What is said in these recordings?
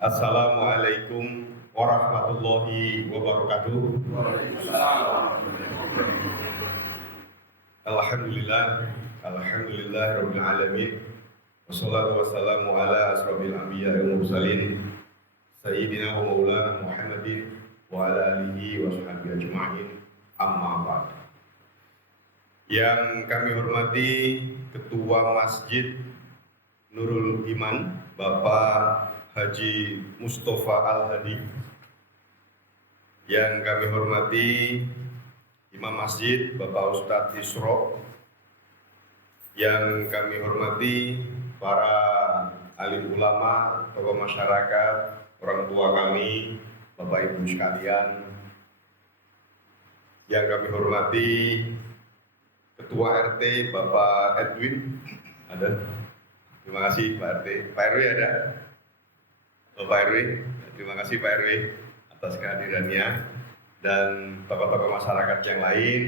Assalamualaikum warahmatullahi wabarakatuh. Alhamdulillah rabbil alamin. Wassalatu wassalamu ala asrofil anbiya wal mursalin sayyidina wa maulana Muhammadin wa ala alihi wa sahbihi ajma'in. Amma ba'd. Yang kami hormati Ketua Masjid Nurul Iman Bapak Haji Mustafa Al-Hadi, yang kami hormati Imam Masjid Bapak Ustadz Isro, yang kami hormati para alim ulama, tokoh masyarakat, orang tua kami, Bapak Ibu sekalian, yang kami hormati Ketua RT Bapak Edwin, ada. Terima kasih Pak RT. Pak RW ada? Pak RW, terima kasih Pak RW atas kehadirannya, dan tokoh-tokoh masyarakat yang lain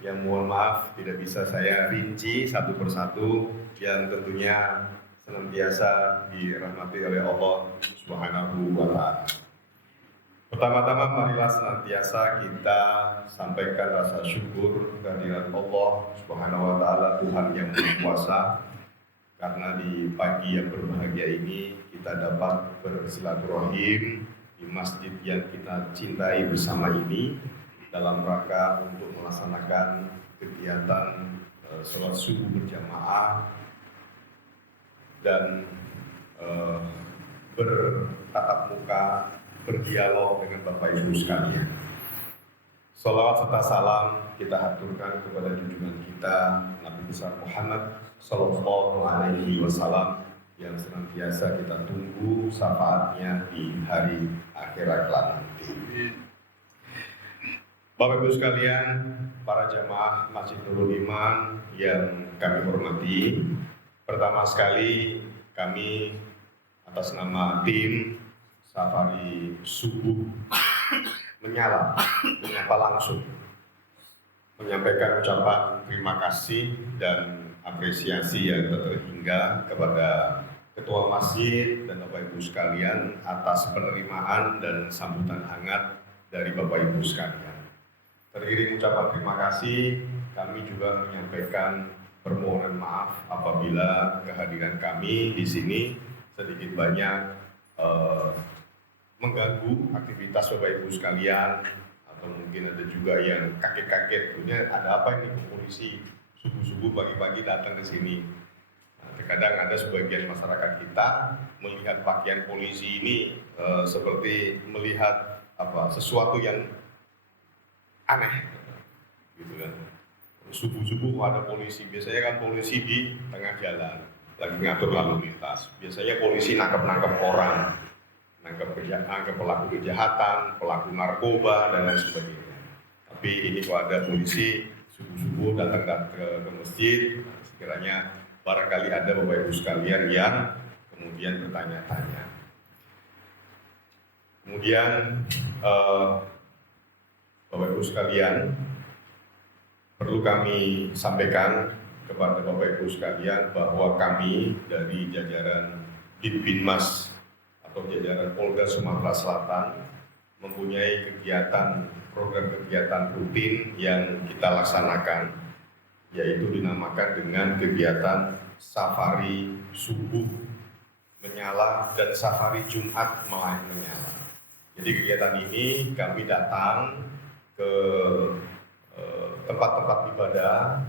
yang mohon maaf tidak bisa saya rinci satu persatu, yang tentunya senantiasa dirahmati oleh Allah Subhanahu wa Ta'ala. Pertama-tama marilah senantiasa kita sampaikan rasa syukur kehadirat Allah Subhanahu wa Ta'ala, Tuhan yang Maha Kuasa, karena di pagi yang berbahagia ini kita dapat bersilaturahim di masjid yang kita cintai bersama ini dalam rangka untuk melaksanakan kegiatan sholat subuh berjamaah dan bertatap muka, berdialog dengan Bapak Ibu sekalian. Salawat serta salam kita haturkan kepada junjungan kita Nabi besar Muhammad Sallallahu Alaihi Wasallam yang senantiasa kita tunggu syafaatnya di hari akhirat kelak nanti. Bapak Ibu sekalian, para jamaah Masjid Nurul Iman yang kami hormati, pertama sekali kami atas nama tim Safari Subuh menyapa langsung, menyampaikan ucapan terima kasih dan apresiasi yang tak terhingga kepada Ketua Masjid dan Bapak Ibu sekalian atas penerimaan dan sambutan hangat dari Bapak Ibu sekalian. Teriring ucapan terima kasih, kami juga menyampaikan permohonan maaf apabila kehadiran kami di sini sedikit banyak mengganggu aktivitas Bapak Ibu sekalian, atau mungkin ada juga yang kaget-kaget, punya ada apa ini polisi subuh-subuh pagi-pagi datang ke sini. Nah, terkadang ada sebagian masyarakat kita melihat pakaian polisi ini seperti melihat sesuatu yang aneh, gitu kan. Subuh-subuh ada polisi, biasanya kan polisi di tengah jalan lagi ngatur lalu lintas. Biasanya polisi nangkep orang, nangkep pelaku kejahatan, pelaku narkoba dan lain sebagainya. Tapi ini kok ada polisi subuh-subuh datang ke masjid, sekiranya barangkali ada Bapak Ibu sekalian yang kemudian bertanya-tanya. Kemudian Bapak Ibu sekalian, perlu kami sampaikan kepada Bapak Ibu sekalian bahwa kami dari jajaran Ditbinmas atau jajaran Polda Sumatera Selatan mempunyai program kegiatan rutin yang kita laksanakan, yaitu dinamakan dengan kegiatan Safari Subuh Menyala dan Safari Jumat Menyala. Jadi kegiatan ini kami datang ke tempat-tempat ibadah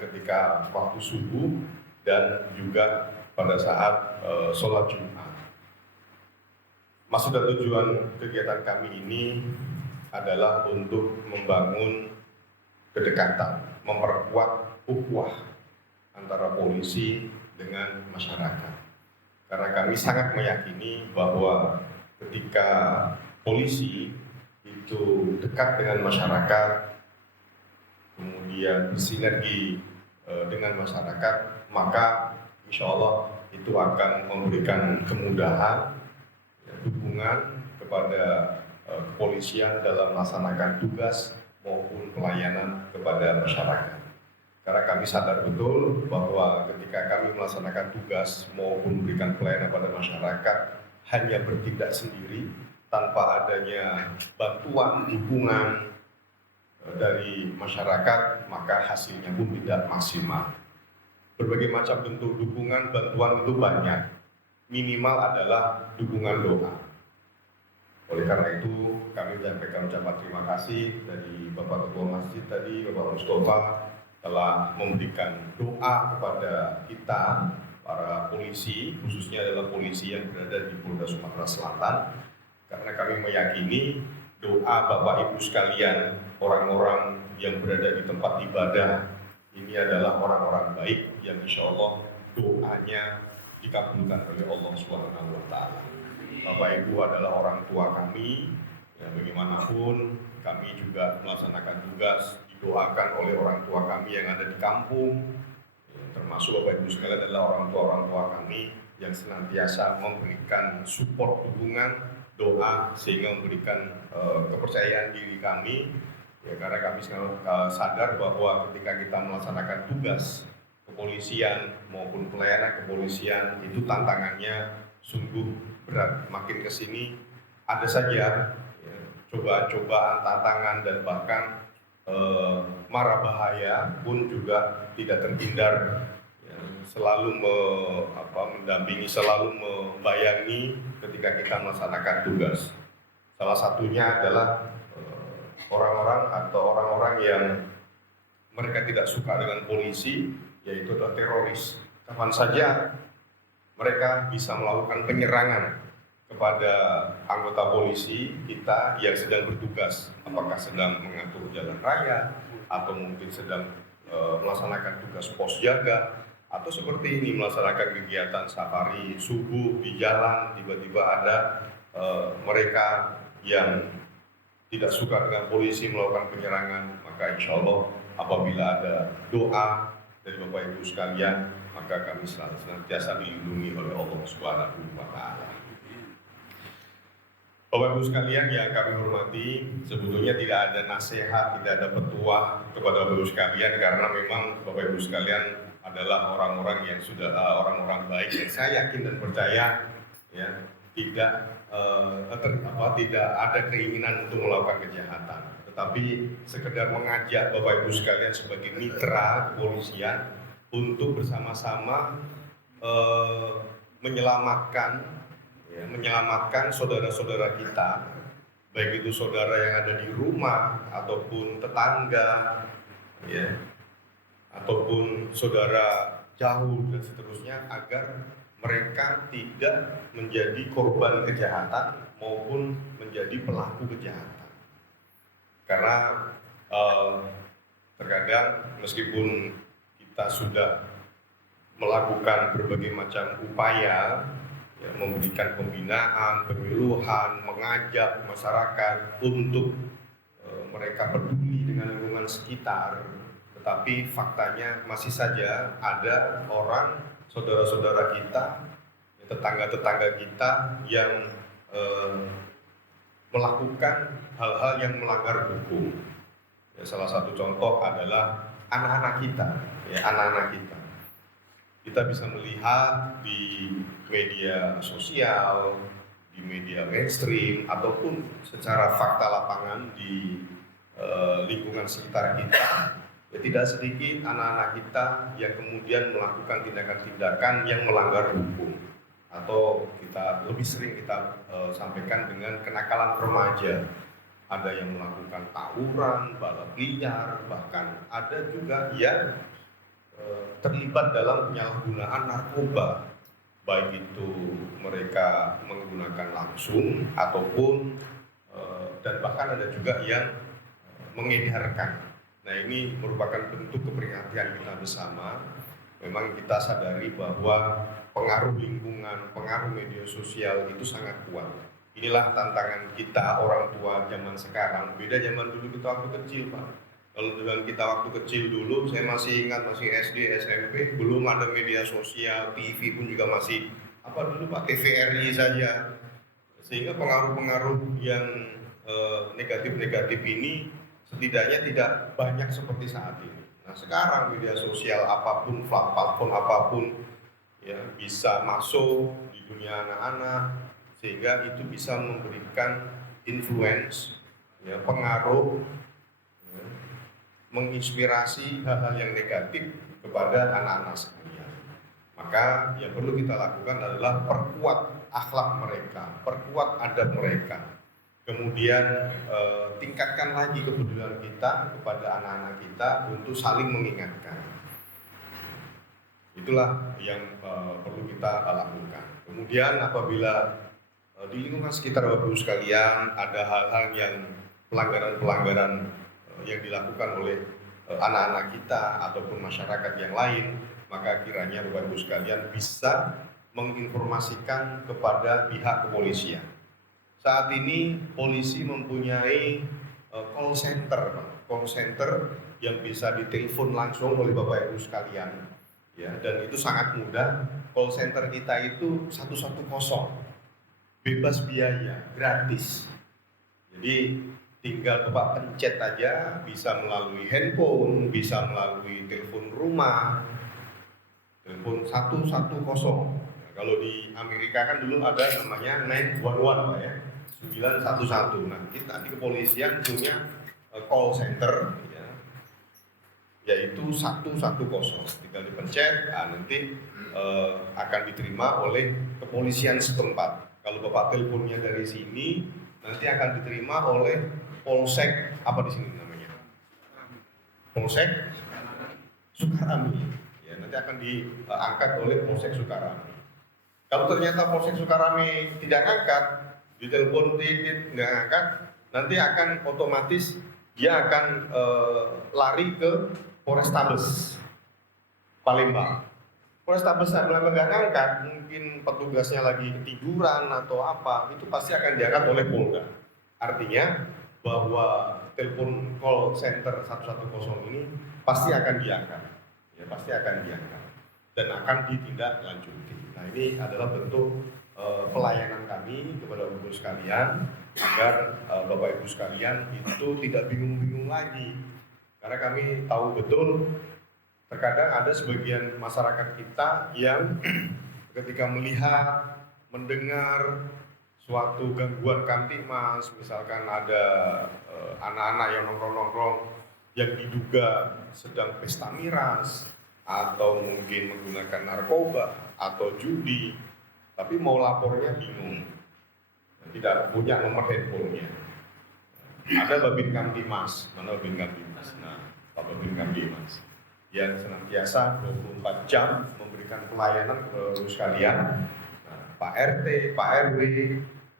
ketika waktu subuh dan juga pada saat sholat Jumat. Maksud dan tujuan kegiatan kami ini adalah untuk membangun kedekatan, memperkuat ukhuwah antara polisi dengan masyarakat. Karena kami sangat meyakini bahwa ketika polisi itu dekat dengan masyarakat, kemudian bersinergi dengan masyarakat, maka insya Allah itu akan memberikan kemudahan, dukungan kepada kepolisian dalam melaksanakan tugas maupun pelayanan kepada masyarakat. Karena kami sadar betul bahwa ketika kami melaksanakan tugas maupun memberikan pelayanan pada masyarakat, hanya bertindak sendiri tanpa adanya bantuan, dukungan dari masyarakat, maka hasilnya pun tidak maksimal. Berbagai macam bentuk dukungan, bantuan itu banyak. Minimal adalah dukungan doa. Oleh karena itu, kami menyampaikan ucapan terima kasih dari Bapak Ketua Masjid tadi, Bapak Mustafa, telah memberikan doa kepada kita, para polisi, khususnya adalah polisi yang berada di Polda Sumatera Selatan, karena kami meyakini doa Bapak Ibu sekalian, orang-orang yang berada di tempat ibadah, ini adalah orang-orang baik yang insya Allah doanya dikabulkan oleh Allah Subhanahu wa Ta'ala. Bapak Ibu adalah orang tua kami, ya, bagaimanapun kami juga melaksanakan tugas didoakan oleh orang tua kami yang ada di kampung, ya, termasuk Bapak Ibu sekalian adalah orang tua kami yang senantiasa memberikan support, dukungan, doa sehingga memberikan kepercayaan diri kami, ya, karena kami sadar bahwa ketika kita melaksanakan tugas kepolisian maupun pelayanan kepolisian itu tantangannya sungguh berat. Makin kesini ada saja ya, cobaan-cobaan, tantangan dan bahkan mara bahaya pun juga tidak terhindar, ya, selalu mendampingi, selalu membayangi ketika kita melaksanakan tugas. Salah satunya adalah orang-orang yang mereka tidak suka dengan polisi, yaitu adalah teroris. Kapan saja mereka bisa melakukan penyerangan kepada anggota polisi kita yang sedang bertugas, apakah sedang mengatur jalan raya atau mungkin sedang melaksanakan tugas pos jaga, atau seperti ini melaksanakan kegiatan safari subuh di jalan, tiba-tiba ada mereka yang tidak suka dengan polisi melakukan penyerangan, maka insya Allah apabila ada doa dari Bapak Ibu sekalian, maka kami senantiasa dilindungi oleh Allah Subhanahu wa Ta'ala. Bapak Ibu sekalian yang kami hormati, sebetulnya tidak ada nasihat, tidak ada petuah kepada Bapak Ibu sekalian, karena memang Bapak Ibu sekalian adalah orang-orang yang sudah orang-orang baik yang saya yakin dan percaya, ya, tidak ada keinginan untuk melakukan kejahatan, tetapi sekedar mengajak Bapak Ibu sekalian sebagai mitra kepolisian untuk bersama-sama menyelamatkan saudara-saudara kita, baik itu saudara yang ada di rumah ataupun tetangga, ya, ataupun saudara jauh dan seterusnya, agar mereka tidak menjadi korban kejahatan maupun menjadi pelaku kejahatan. Karena terkadang meskipun kita sudah melakukan berbagai macam upaya, ya, memberikan pembinaan, penyuluhan, mengajak masyarakat untuk mereka peduli dengan lingkungan sekitar, tetapi faktanya masih saja ada orang, saudara-saudara kita, tetangga-tetangga kita yang melakukan hal-hal yang melanggar hukum. Ya, salah satu contoh adalah anak-anak kita, ya, anak-anak kita. Kita bisa melihat di media sosial, di media mainstream, ataupun secara fakta lapangan di lingkungan sekitar kita, ya, tidak sedikit anak-anak kita yang kemudian melakukan tindakan-tindakan yang melanggar hukum, atau kita lebih sering kita sampaikan dengan kenakalan remaja. Ada yang melakukan tawuran, balap liar, bahkan ada juga yang terlibat dalam penyalahgunaan narkoba, baik itu mereka menggunakan langsung ataupun dan bahkan ada juga yang mengedarkan. Nah, ini merupakan bentuk keprihatinan kita bersama. Memang kita sadari bahwa pengaruh lingkungan, pengaruh media sosial itu sangat kuat. Inilah tantangan kita orang tua zaman sekarang. Beda zaman dulu kita waktu kecil, Pak. Kalau dengan kita waktu kecil dulu, saya masih ingat, masih SD, SMP, belum ada media sosial, TV pun juga masih dulu Pak, TVRI saja. Sehingga pengaruh-pengaruh yang negatif-negatif ini setidaknya tidak banyak seperti saat ini. Nah, sekarang media sosial apapun, platform apapun, ya, bisa masuk di dunia anak-anak sehingga itu bisa memberikan influence, ya, pengaruh, ya, menginspirasi hal-hal yang negatif kepada anak-anak sekalian. Maka yang perlu kita lakukan adalah perkuat akhlak mereka, perkuat adab mereka. Kemudian tingkatkan lagi kepedulian kita kepada anak-anak kita untuk saling mengingatkan. Itulah yang perlu kita lakukan. Kemudian apabila di lingkungan sekitar Bapak Ibu sekalian ada hal-hal yang pelanggaran-pelanggaran yang dilakukan oleh anak-anak kita ataupun masyarakat yang lain, maka kiranya Bapak Ibu sekalian bisa menginformasikan kepada pihak kepolisian. Saat ini polisi mempunyai call center yang bisa ditelepon langsung oleh Bapak Ibu sekalian, ya, dan itu sangat mudah. Call center kita itu 110, bebas biaya, gratis. Jadi tinggal Bapak pencet aja, bisa melalui handphone, bisa melalui telepon rumah, telepon 110. Kalau di Amerika kan dulu ada namanya 911 Pak ya, 911. Nah, kita di kepolisian punya call center ya, yaitu 110. Tinggal dipencet, nanti akan diterima oleh kepolisian setempat. Kalau Bapak teleponnya dari sini, nanti akan diterima oleh Polsek apa di sini namanya? Polsek Sukarami. Ya, nanti akan diangkat oleh Polsek Sukarami. Kalau ternyata Polsek Sukarami tidak angkat, ditelepon nggak angkat, nanti akan otomatis dia akan lari ke Polrestabes Palembang. Polrestabes Palembang nggak angkat, mungkin petugasnya lagi ketiduran atau apa, itu pasti akan diangkat oleh Polda. Artinya bahwa telepon call center 110 ini pasti akan diangkat, ya pasti akan diangkat dan akan ditindaklanjuti. Nah, ini adalah bentuk pelayanan kami kepada Bapak Ibu sekalian agar Bapak Ibu sekalian itu tidak bingung-bingung lagi, karena kami tahu betul terkadang ada sebagian masyarakat kita yang ketika melihat, mendengar suatu gangguan kamtibmas, misalkan ada anak-anak yang nongkrong-nongkrong yang diduga sedang pesta miras atau mungkin menggunakan narkoba atau judi, tapi mau lapornya bingung, tidak punya nomor handphonenya. Ada Babin Kamtibmas, mana Babin Kamtibmas? Nah, Pak Babin Kamtibmas yang senantiasa 24 jam memberikan pelayanan kepada sekalian. Nah, Pak RT, Pak RW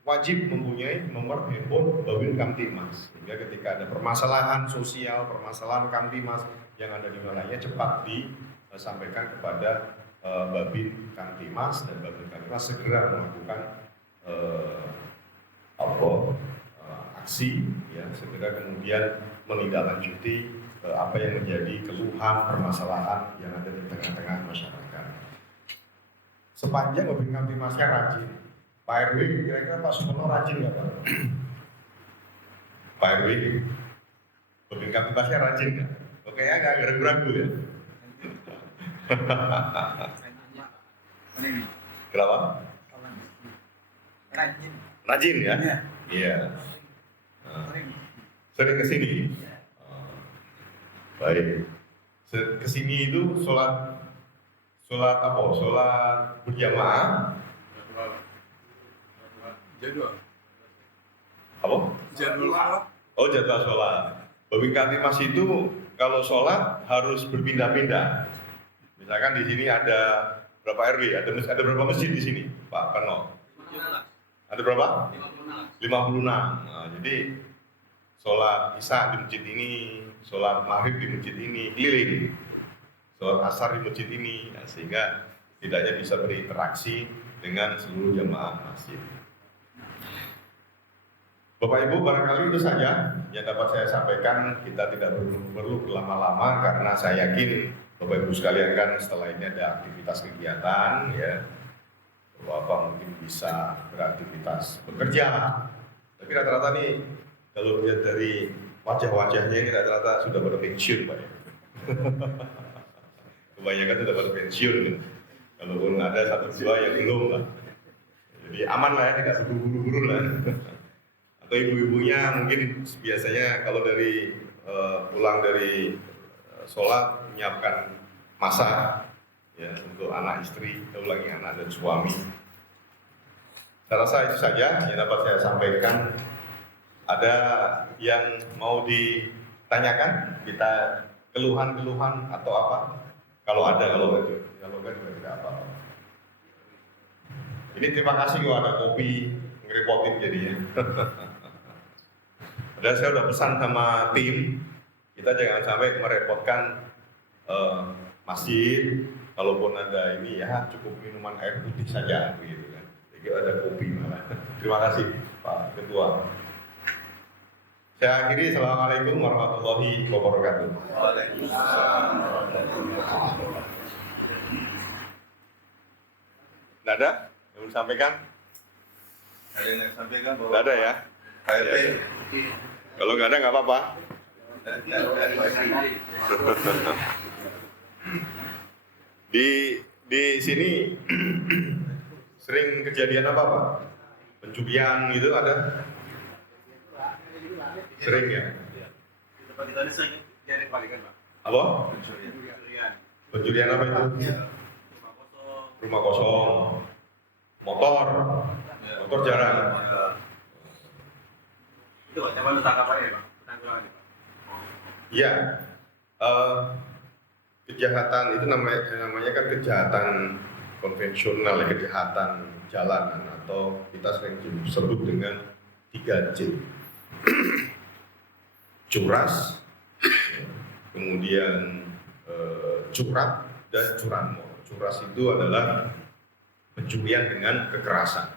wajib mempunyai nomor handphone Babin Kamtibmas, sehingga ketika ada permasalahan sosial, permasalahan Kamtibmas yang ada di wilayahnya cepat disampaikan kepada Babin Kamtibmas, dan Babin Kamtibmas segera melakukan aksi, ya, segera kemudian menindaklanjuti apa yang menjadi keluhan permasalahan yang ada di tengah-tengah masyarakat. Sepanjang Babin Kamtibmasnya rajin, Pak RW kira-kira Pak Supono rajin nggak Pak? Pak RW, Babin Kamtibmasnya rajin nggak? Oke ya, nggak ragu-ragu ya. Kenapa? Rajin ya? Iya. Sering kesini. Baik. Kesini itu sholat apa? Sholat berjamaah. Jadwal. Apa? Jadwal. Oh, jadwal sholat. Babin Kamtibmas itu kalau sholat harus berpindah-pindah. Misalkan di sini ada berapa RW? Ada berapa masjid di sini, Pak Kano? Ada berapa? 56. Nah, jadi sholat isya di masjid ini, sholat maghrib di masjid ini, keliling. Sholat asar di masjid ini, nah, sehingga tidaknya bisa berinteraksi dengan seluruh jamaah masjid. Bapak Ibu, barangkali itu saja yang dapat saya sampaikan. Kita tidak perlu berlama-lama karena saya yakin Bapak Ibu sekalian kan setelah ini ada aktivitas kegiatan, ya. Bapak mungkin bisa beraktivitas bekerja. Tapi rata-rata nih kalau lihat dari wajah-wajahnya ini rata-rata sudah pada pensiun, Pak. Kebanyakan sudah pada pensiun. Kalaupun ada satu dua yang belum lah. Jadi aman lah ya, tidak terburu-buru lah. Atau ibu-ibunya mungkin biasanya kalau dari pulang dari sholat menyiapkan masak ya untuk anak istri, ulangi anak dan suami. Saya rasa itu saja yang dapat saya sampaikan. Ada yang mau ditanyakan? Kita keluhan-keluhan atau apa? Kalau ada, kalau enggak juga tidak apa-apa. Ini terima kasih kalau ada kopi ngerepotin jadinya. Dan saya udah pesan sama tim, kita jangan sampai merepotkan masjid. Kalaupun ada ini ya cukup minuman air putih saja begitu kan. Jadi ada kopi malah. Terima kasih Pak Ketua. Saya akhiri, Assalamualaikum warahmatullahi wabarakatuh. Waalaikumsalam. Nggak ada yang mau sampaikan? Ada yang sampaikan bahwa Nggak ada ya? KRT Kalau nggak ada nggak apa-apa. Di sini sering kejadian apa Pak? Pencurian gitu ada? Sering ya? di tempat kita ini sering jadi kebalikan Pak. Apa? Pencurian. Pencurian apa itu? Rumah kosong. Rumah kosong, motor jarang. Itu Pak, coba lu tangkap aja Pak. Penanggulangan Pak. Iya, kejahatan itu namanya kan kejahatan konvensional, kejahatan jalanan atau kita sering sebut dengan 3C. Curas, kemudian curat dan curanmor. Curas itu adalah pencurian dengan kekerasan.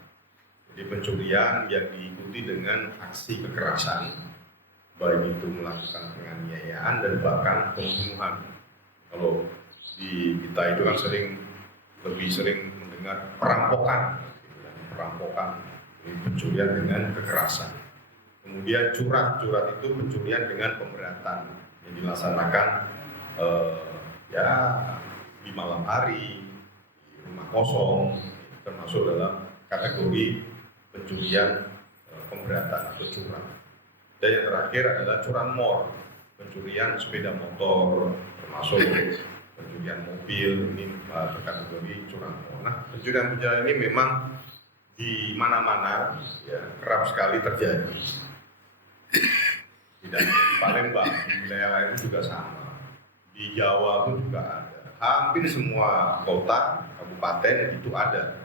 Jadi pencurian yang diikuti dengan aksi kekerasan, baik itu melakukan penganiayaan dan bahkan pembunuhan. Kalau di kita itu kan lebih sering mendengar perampokan, ini pencurian dengan kekerasan. Kemudian curat itu pencurian dengan pemberatan yang dilaksanakan ya di malam hari, di rumah kosong, termasuk dalam kategori pencurian pemberatan atau curang. Dan yang terakhir adalah curanmor, pencurian sepeda motor, termasuk pencurian mobil, ini kategori curanmor. Nah, pencurian ini memang di mana-mana ya kerap sekali terjadi. Tidak hanya di Palembang, di wilayah lain juga sama. Di Jawa pun juga ada. Hampir semua kota, kabupaten itu ada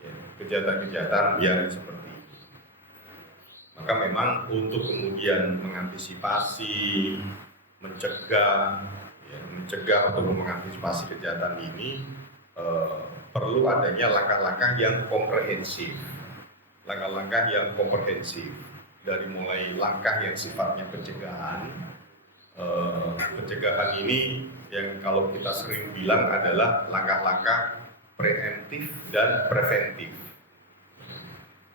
ya, kejahatan-kejahatan yang seperti itu. Maka memang untuk kemudian mengantisipasi, mencegah atau mengantisipasi kejahatan ini perlu adanya langkah-langkah yang komprehensif. Dari mulai langkah yang sifatnya pencegahan. Pencegahan ini yang kalau kita sering bilang adalah langkah-langkah preemptif dan preventif.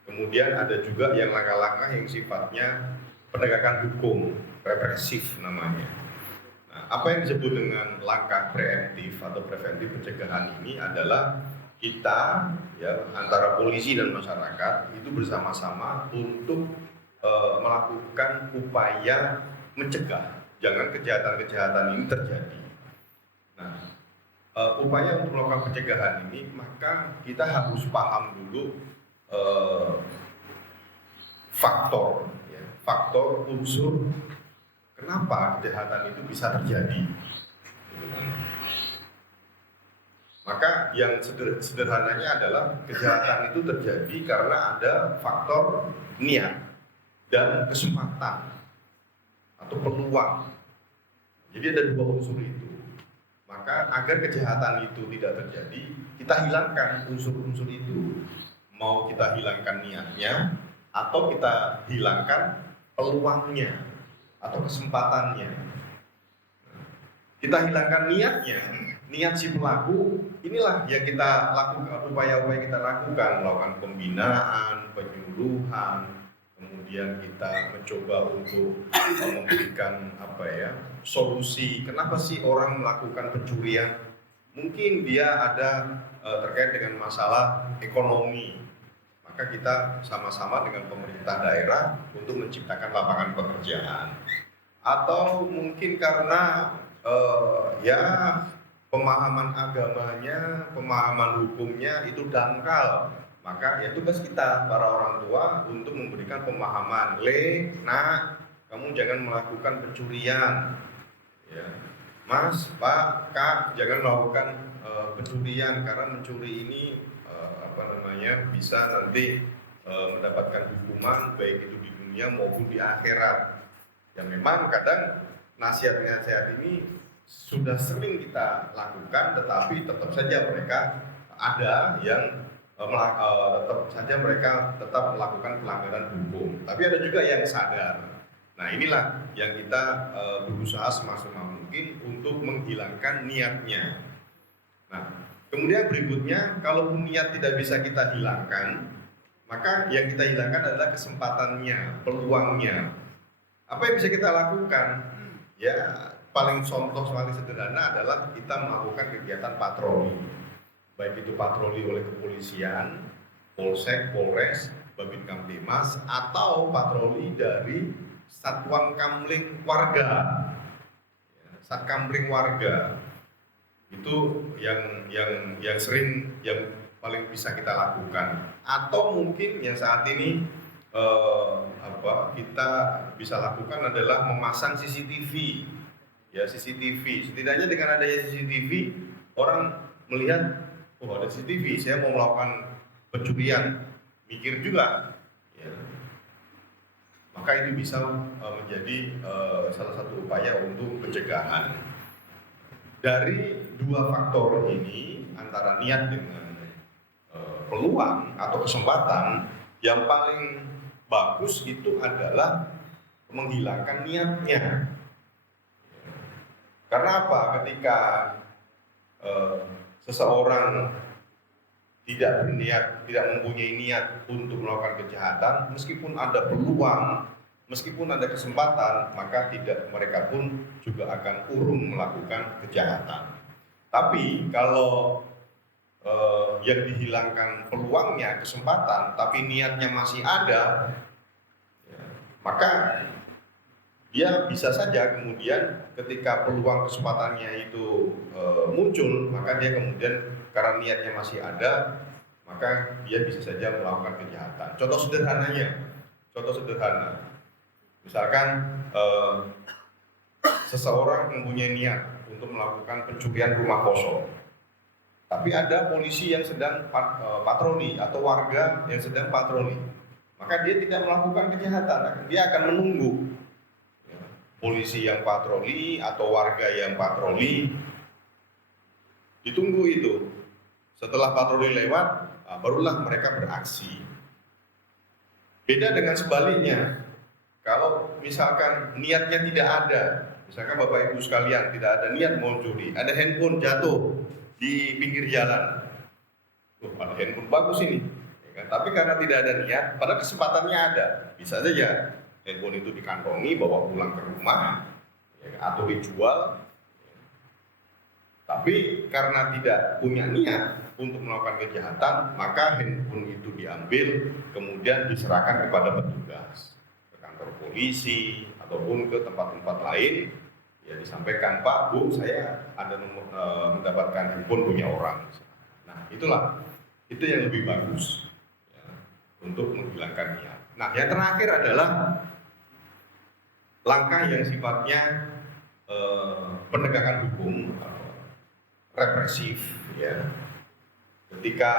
Kemudian ada juga yang langkah-langkah yang sifatnya penegakan hukum, represif namanya. Nah, apa yang disebut dengan langkah preemptif atau preventif pencegahan ini adalah kita ya antara polisi dan masyarakat itu bersama-sama untuk melakukan upaya mencegah jangan kejahatan-kejahatan ini terjadi. Nah, upaya untuk melakukan pencegahan ini maka kita harus paham dulu faktor unsur kenapa kejahatan itu bisa terjadi. Maka yang sederhananya adalah kejahatan itu terjadi karena ada faktor niat dan kesempatan atau peluang. Jadi ada dua unsur itu. Maka agar kejahatan itu tidak terjadi, kita hilangkan unsur-unsur itu. Mau kita hilangkan niatnya atau kita hilangkan peluangnya atau kesempatannya. Kita hilangkan niatnya, niat si pelaku, inilah yang kita lakukan, upaya-upaya kita lakukan, melakukan pembinaan, penyuluhan, kemudian kita mencoba untuk memberikan solusi. Kenapa sih orang melakukan pencurian? Mungkin dia ada terkait dengan masalah ekonomi. maka kita sama-sama dengan pemerintah daerah untuk menciptakan lapangan pekerjaan. Atau mungkin karena ya pemahaman agamanya, pemahaman hukumnya itu dangkal, maka ya tugas kita para orang tua untuk memberikan pemahaman. Nak, kamu jangan melakukan pencurian, ya. Mas, Pak, Kak, jangan melakukan pencurian karena mencuri ini bisa nanti mendapatkan hukuman baik itu di dunia maupun di akhirat. Ya memang kadang nasihat-nasihat ini sudah sering kita lakukan, tetapi tetap saja mereka ada yang tetap melakukan pelanggaran hukum. Tapi ada juga yang sadar. Nah inilah yang kita berusaha semaksimal mungkin untuk menghilangkan niatnya. Nah kemudian berikutnya, kalaupun niat tidak bisa kita hilangkan, maka yang kita hilangkan adalah kesempatannya, peluangnya. Apa yang bisa kita lakukan? Ya paling contoh paling sederhana adalah kita melakukan kegiatan patroli. Baik itu patroli oleh kepolisian, Polsek, Polres, Babin Kamtibmas, atau patroli dari Satuan Kamling Warga. Satkamling Warga. Itu yang sering, yang paling bisa kita lakukan. Atau mungkin yang saat ini kita bisa lakukan adalah memasang CCTV. Ya CCTV. Setidaknya dengan adanya CCTV, orang melihat, oh ada CCTV, saya mau melakukan pencurian, mikir juga. Ya. Maka itu bisa menjadi salah satu upaya untuk pencegahan. Dari dua faktor ini, antara niat dengan peluang atau kesempatan, yang paling bagus itu adalah menghilangkan niatnya. Karena apa? Ketika seseorang tidak mempunyai niat untuk melakukan kejahatan, meskipun ada peluang, meskipun ada kesempatan, maka mereka pun juga akan urung melakukan kejahatan. Tapi kalau yang dihilangkan peluangnya, kesempatan, tapi niatnya masih ada, ya, maka dia bisa saja kemudian ketika peluang kesempatannya itu muncul, maka dia kemudian karena niatnya masih ada, maka dia bisa saja melakukan kejahatan. Contoh sederhana, misalkan seseorang mempunyai niat untuk melakukan pencurian rumah kosong, tapi ada polisi yang sedang patroli atau warga yang sedang patroli, maka dia tidak melakukan kejahatan, dia akan menunggu polisi yang patroli atau warga yang patroli, ditunggu itu. Setelah patroli lewat, barulah mereka beraksi. Beda dengan sebaliknya, kalau misalkan niatnya tidak ada, misalkan Bapak Ibu sekalian tidak ada niat mau curi, ada handphone jatuh di pinggir jalan, ada handphone bagus ini, ya kan? Tapi karena tidak ada niat, pada kesempatannya ada, bisa saja handphone itu dikantongi, bawa pulang ke rumah, ya, atau dijual. Tapi karena tidak punya niat untuk melakukan kejahatan, maka handphone itu diambil, kemudian diserahkan kepada petugas, ke kantor polisi ataupun ke tempat-tempat lain. Ya disampaikan, Pak, Bu, saya ada mendapatkan handphone punya orang. Nah itu yang lebih bagus ya, untuk menghilangkan niat. Nah yang terakhir adalah langkah yang sifatnya penegakan hukum, represif, ya. Ketika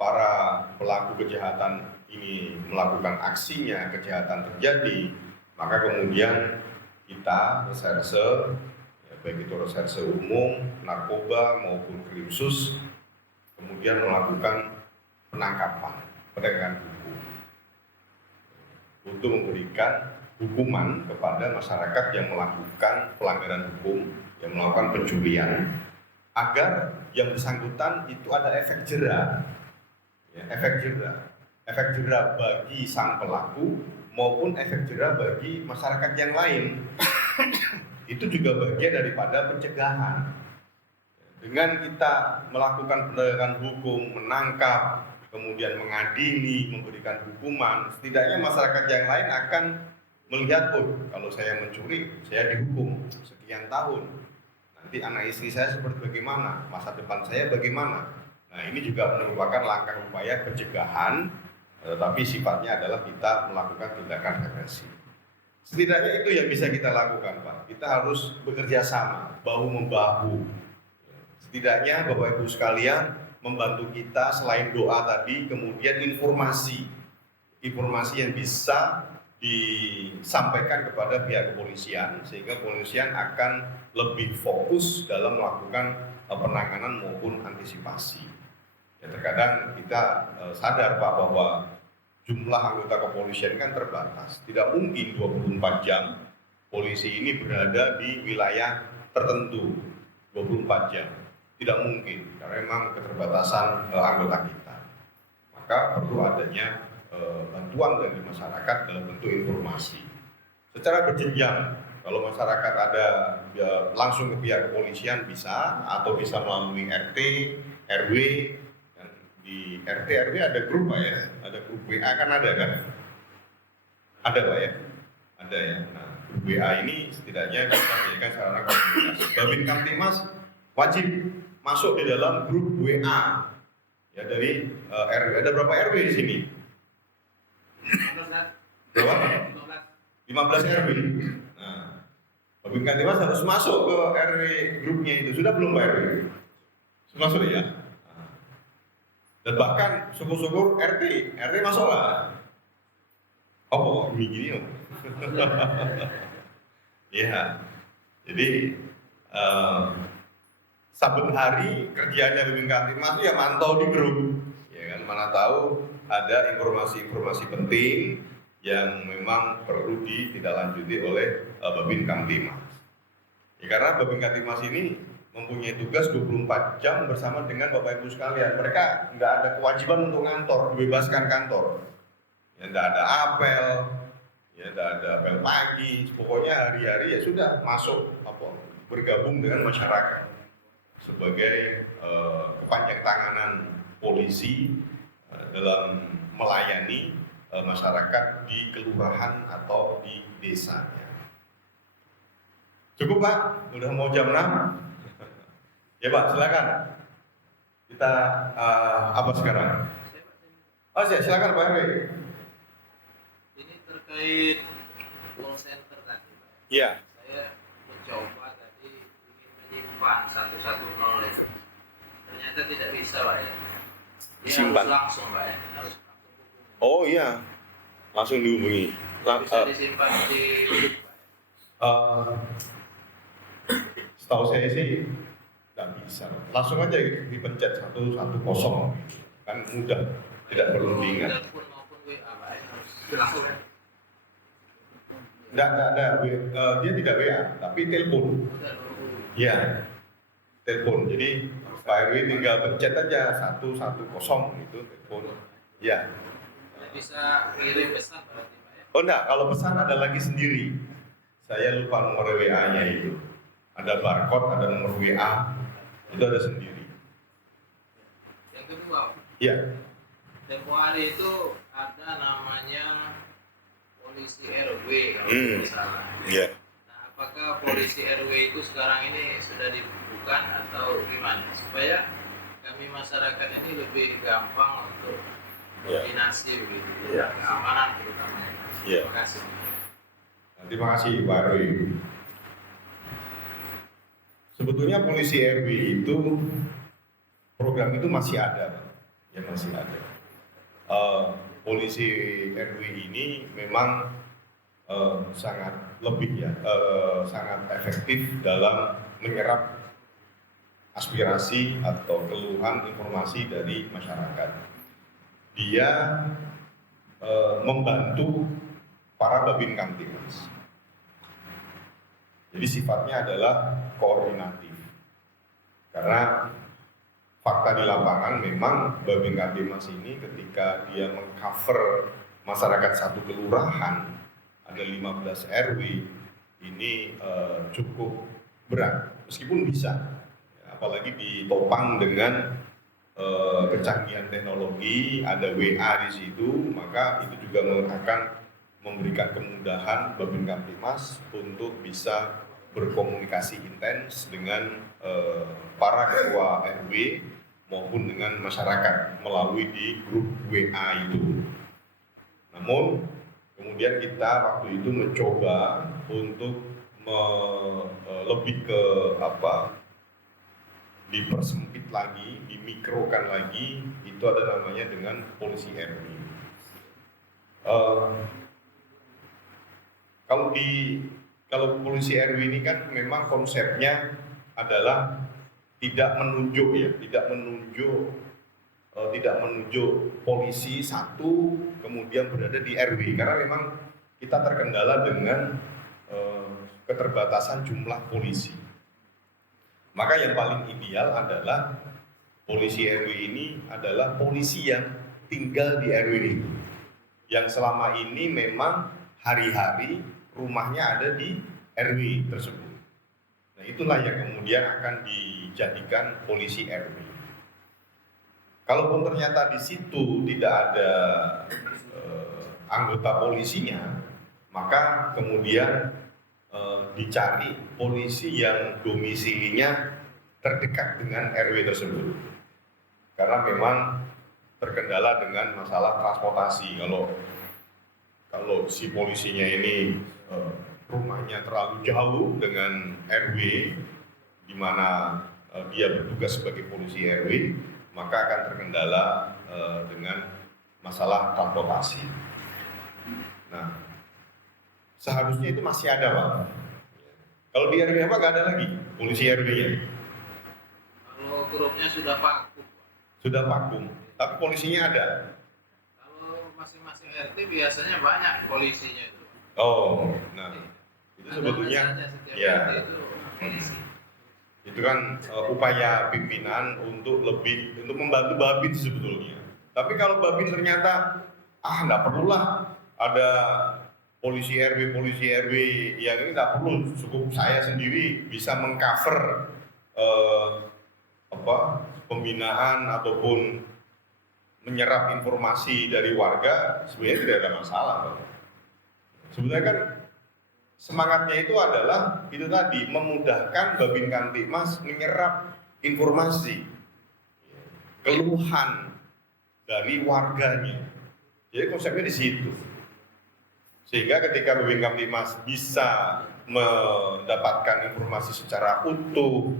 para pelaku kejahatan ini melakukan aksinya, kejahatan terjadi, maka kemudian kita reserse, ya, baik itu reserse umum, narkoba maupun krimsus, kemudian melakukan penangkapan, penegakan hukum untuk memberikan hukuman kepada masyarakat yang melakukan pelanggaran hukum, yang melakukan pencurian, agar yang bersangkutan itu ada efek jera, ya, efek jera bagi sang pelaku maupun efek jera bagi masyarakat yang lain. Itu juga bagian daripada pencegahan. Dengan kita melakukan penegakan hukum, menangkap, kemudian mengadili, memberikan hukuman, setidaknya masyarakat yang lain akan melihat, oh kalau saya mencuri, saya dihukum sekian tahun. Nanti anak istri saya seperti bagaimana, masa depan saya bagaimana. Nah ini juga merupakan langkah upaya pencegahan, tapi sifatnya adalah kita melakukan tindakan represi. Setidaknya itu yang bisa kita lakukan, Pak. Kita harus bekerja sama, bahu-membahu. Setidaknya Bapak Ibu sekalian membantu kita selain doa tadi, kemudian informasi yang bisa disampaikan kepada pihak kepolisian, sehingga kepolisian akan lebih fokus dalam melakukan penanganan maupun antisipasi. Ya, terkadang kita sadar Pak bahwa jumlah anggota kepolisian kan terbatas. Tidak mungkin 24 jam polisi ini berada di wilayah tertentu 24 jam. Tidak mungkin, karena memang keterbatasan anggota kita. Maka perlu adanya bantuan dari masyarakat dalam bentuk informasi. Secara berjenjang, kalau masyarakat ada ya, langsung ke pihak kepolisian bisa, atau bisa melalui RT, RW. Di RT RW ada grup Pak ya, ada grup WA kan ada kan? Ada Pak ya? Ada ya. Nah, grup WA ini setidaknya bisa menjadikan sarana komunikasi. Babin Kamtimas wajib masuk di dalam grup WA ya dari RW. Ada berapa RW di sini? 15. Berapa? 15 RW. Nah, Babin Kamtimas harus masuk ke RW grupnya itu. Sudah belum Pak RW? Sudah masuk ya? Dan bahkan syukur-syukur RT masuk lah. Oh, gini loh. Ya, jadi saben hari kerjanya Babin Kamtimas ya mantau di grup. Ya kan, mana tahu ada informasi-informasi penting yang memang perlu ditindaklanjuti oleh Babin Kamtimas. Ya, karena Babin Kamtimas ini mempunyai tugas 24 jam bersama dengan Bapak Ibu sekalian. Mereka nggak ada kewajiban untuk ngantor, dibebaskan kantor. Ya, nggak ada apel, ya nggak ada apel pagi. Pokoknya hari-hari ya sudah masuk bergabung dengan masyarakat sebagai kepanjang tanganan polisi dalam melayani masyarakat di kelurahan atau di desanya. Cukup Pak, udah mau jam 6. Ya Pak, silakan. Kita apa sekarang? Oh silakan Pak RW. Ini terkait call center tadi Pak. Iya. Saya mencoba tadi ingin menyimpan satu-satu knowledge. Ternyata tidak bisa Pak ya. Dia Disimpan. harus langsung Pak ya. Harus langsung hubungi. Oh iya, langsung dihubungi. Bisa disimpan di Setahu saya sih nggak bisa. Langsung aja dipencet 110 kan mudah, tidak perlu diingat. telepon maupun WA Pak ya. Harus langsung. Nggak ada, dia tidak WA, tapi telepon. Udah dulu. Iya, telepon. Jadi Pak RW tinggal pencet aja 110 itu telepon. Iya. Bisa kirim pesan berarti Pak ya. Oh enggak, kalau pesan ada lagi sendiri. Saya lupa nomor WA-nya itu. Ada barcode, ada nomor WA, itu ada sendiri. Yang kedua, Iya. tempo hari itu ada namanya polisi RW kalau tidak salah. Iya. Nah, apakah polisi RW itu sekarang ini sudah dibubuhkan atau gimana? Supaya kami masyarakat ini lebih gampang untuk koordinasi begitu, keamanan terutama. Iya. Terima kasih. Terima kasih Pak RW. Sebetulnya polisi RW itu program itu masih ada, Pak. Ya masih ada. Polisi RW ini memang sangat lebih ya, sangat efektif dalam menyerap aspirasi atau keluhan informasi dari masyarakat. Dia membantu para Babin Kamtimas. Jadi sifatnya adalah koordinatif. Karena fakta di lapangan memang Babin Kamtimas ini ketika dia mengcover masyarakat satu kelurahan ada 15 RW ini cukup berat meskipun bisa, apalagi ditopang dengan kecanggihan teknologi, ada WA di situ, maka itu juga akan memberikan kemudahan Babin Kamtibmas untuk bisa berkomunikasi intens dengan para ketua RW maupun dengan masyarakat melalui di grup WA itu. Namun kemudian kita waktu itu mencoba untuk lebih ke dipersempit lagi, dimikrokan lagi, itu ada namanya dengan polisi RW. Kalau polisi RW ini kan memang konsepnya adalah tidak menunjuk polisi satu kemudian berada di RW, karena memang kita terkendala dengan keterbatasan jumlah polisi. Maka yang paling ideal adalah polisi RW ini adalah polisi yang tinggal di RW itu, yang selama ini memang hari-hari rumahnya ada di RW tersebut. Nah, itulah yang kemudian akan dijadikan polisi RW. Kalaupun ternyata di situ tidak ada anggota polisinya, maka kemudian dicari polisi yang domisilinya terdekat dengan RW tersebut. Karena memang terkendala dengan masalah transportasi. Kalau si polisinya ini rumahnya terlalu jauh dengan RW, di mana dia bertugas sebagai polisi RW, maka akan terkendala dengan masalah transportasi. Nah, seharusnya itu masih ada, Pak. Kalau di RW apa nggak ada lagi polisi RW-nya? Kalau grupnya sudah vakum. Sudah vakum, tapi polisinya ada. Kalau masing-masing RT biasanya banyak polisinya itu. Oh, nah itu Ada sebetulnya saja setiap ya. RT itu polisi. Itu kan upaya pimpinan untuk membantu Babin sebetulnya. Tapi kalau Babin ternyata nggak perlulah ada polisi RW yang ini nggak perlu, cukup saya sendiri bisa mengcover pembinaan ataupun menyerap informasi dari warga, sebenarnya tidak ada masalah. Sebenarnya kan semangatnya itu adalah itu tadi, memudahkan Babin Kamtibmas menyerap informasi, keluhan dari warganya. Jadi konsepnya di situ. Sehingga ketika Babin Kamtibmas bisa mendapatkan informasi secara utuh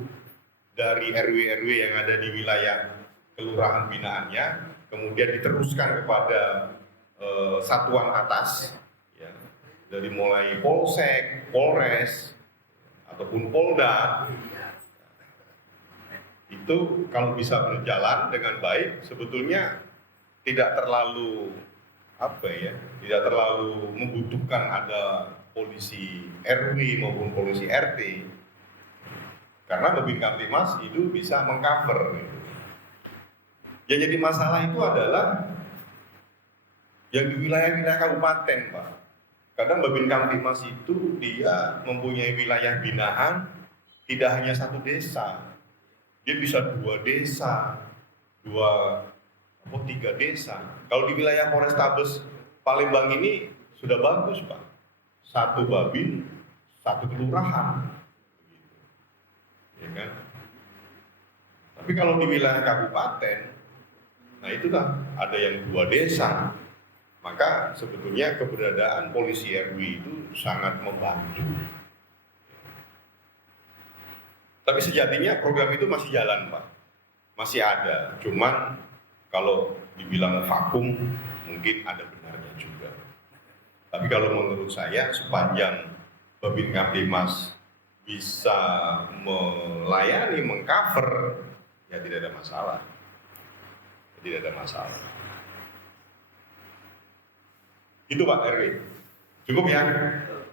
dari RW-RW yang ada di wilayah kelurahan binaannya, kemudian diteruskan kepada satuan atas, ya, dari mulai Polsek, Polres, ataupun Polda. Itu kalau bisa berjalan dengan baik, sebetulnya tidak terlalu tidak terlalu membutuhkan ada polisi RW maupun polisi RT, karena Babin Kamtibmas itu bisa mengcover. Yang jadi masalah itu adalah yang di wilayah-wilayah kabupaten, Pak. Kadang Babin Kamtibmas itu dia mempunyai wilayah binaan tidak hanya satu desa, dia bisa 2 desa, 3 desa. Kalau di wilayah Polrestabes Palembang ini sudah bagus, Pak. 1 Babin, 1 kelurahan. Ya kan? Tapi kalau di wilayah kabupaten, nah itulah ada yang 2 desa. Maka sebetulnya keberadaan polisi RW itu sangat membantu. Tapi sejatinya program itu masih jalan, Pak. Masih ada. Cuman kalau dibilang vakum, mungkin ada benarnya juga. Tapi kalau menurut saya, sepanjang Babin Kamtibmas bisa melayani, mengcover, ya tidak ada masalah. Tidak ada masalah. Itu Pak RW. Cukup ya?